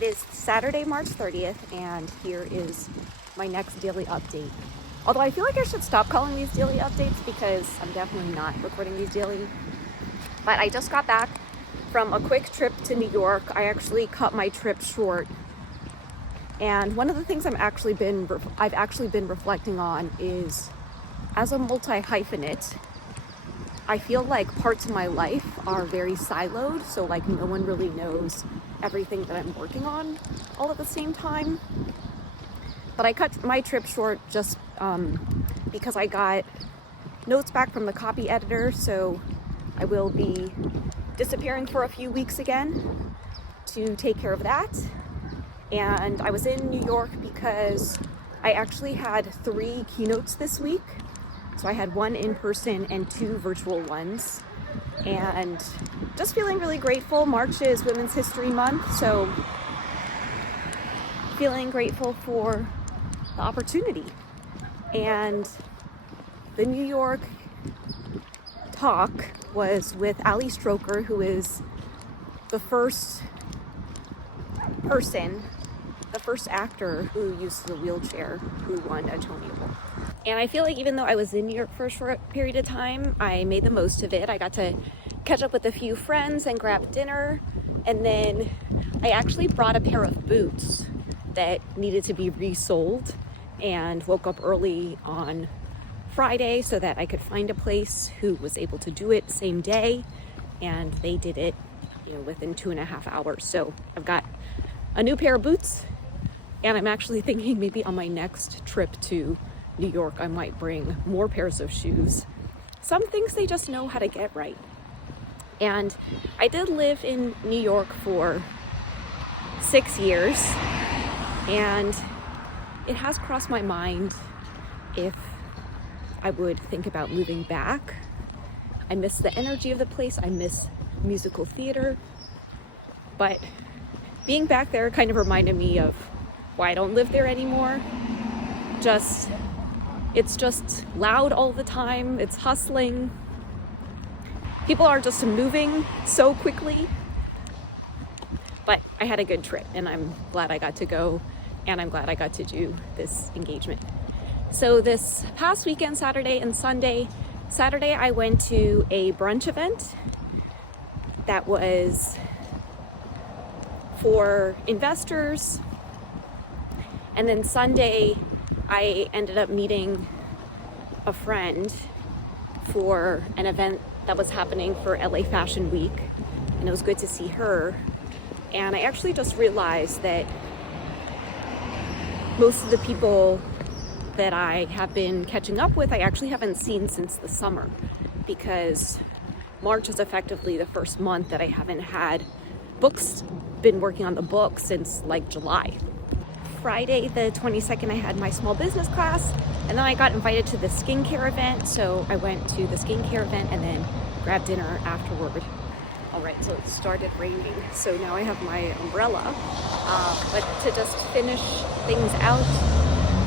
It is Saturday, March 30th, and here is my next daily update. Although I feel like I should stop calling these daily updates because I'm definitely not recording these daily. But I just got back from a quick trip to New York. I actually cut my trip short. And one of the things I've actually been reflecting on is, as a multi-hyphenate, I feel like parts of my life are very siloed, so like no one really knows everything that I'm working on all at the same time. But I cut my trip short just because I got notes back from the copy editor, so I will be disappearing for a few weeks again to take care of that. And I was in New York because I actually had 3 keynotes this week. So I had 1 in person and 2 virtual ones, and just feeling really grateful. March is Women's History Month, so feeling grateful for the opportunity. And the New York talk was with Ali Stroker, who is the first actor who uses a wheelchair who won a Tony Award. And I feel like even though I was in New York for a short period of time, I made the most of it. I got to catch up with a few friends and grab dinner. And then I actually brought a pair of boots that needed to be resoled and woke up early on Friday so that I could find a place who was able to do it the same day. And they did it, within 2.5 hours. So I've got a new pair of boots, and I'm actually thinking maybe on my next trip to New York, I might bring more pairs of shoes. Some things they just know how to get right. And I did live in New York for 6 years, and it has crossed my mind if I would think about moving back. I miss the energy of the place. I miss musical theater. But being back there kind of reminded me of why I don't live there anymore. It's just loud all the time. It's hustling. People are just moving so quickly. But I had a good trip, and I'm glad I got to go, and I'm glad I got to do this engagement. So this past weekend, Saturday and Sunday, Saturday I went to a brunch event that was for investors. And then Sunday, I ended up meeting a friend for an event that was happening for LA Fashion Week, and it was good to see her. And I actually just realized that most of the people that I have been catching up with, I actually haven't seen since the summer, because March is effectively the first month that I haven't had been working on the book since like July. Friday the 22nd, I had my small business class, and then I got invited to the skincare event, so I went to the skincare event and then grabbed dinner afterward. All right, so it started raining, so now I have my umbrella. But to just finish things out,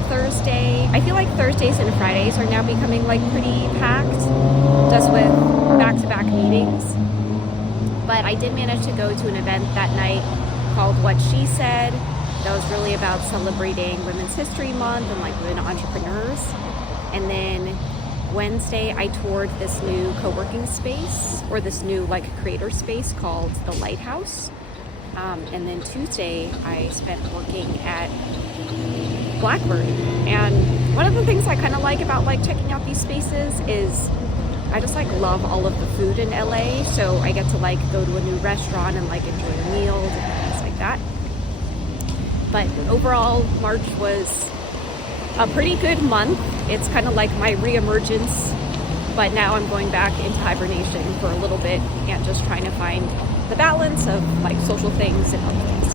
Thursday, I feel like Thursdays and Fridays are now becoming like pretty packed, just with back-to-back meetings. But I did manage to go to an event that night called What She Said. That was really about celebrating Women's History Month and like women entrepreneurs. And then Wednesday, I toured this new co-working space, or this new like creator space called The Lighthouse. And then Tuesday, I spent working at Blackbird. And one of the things I kind of like about like checking out these spaces is I just like love all of the food in LA. So I get to like go to a new restaurant and like enjoy the meals and things like that. But overall, March was a pretty good month. It's kind of like my reemergence, but now I'm going back into hibernation for a little bit and just trying to find the balance of like social things and other things.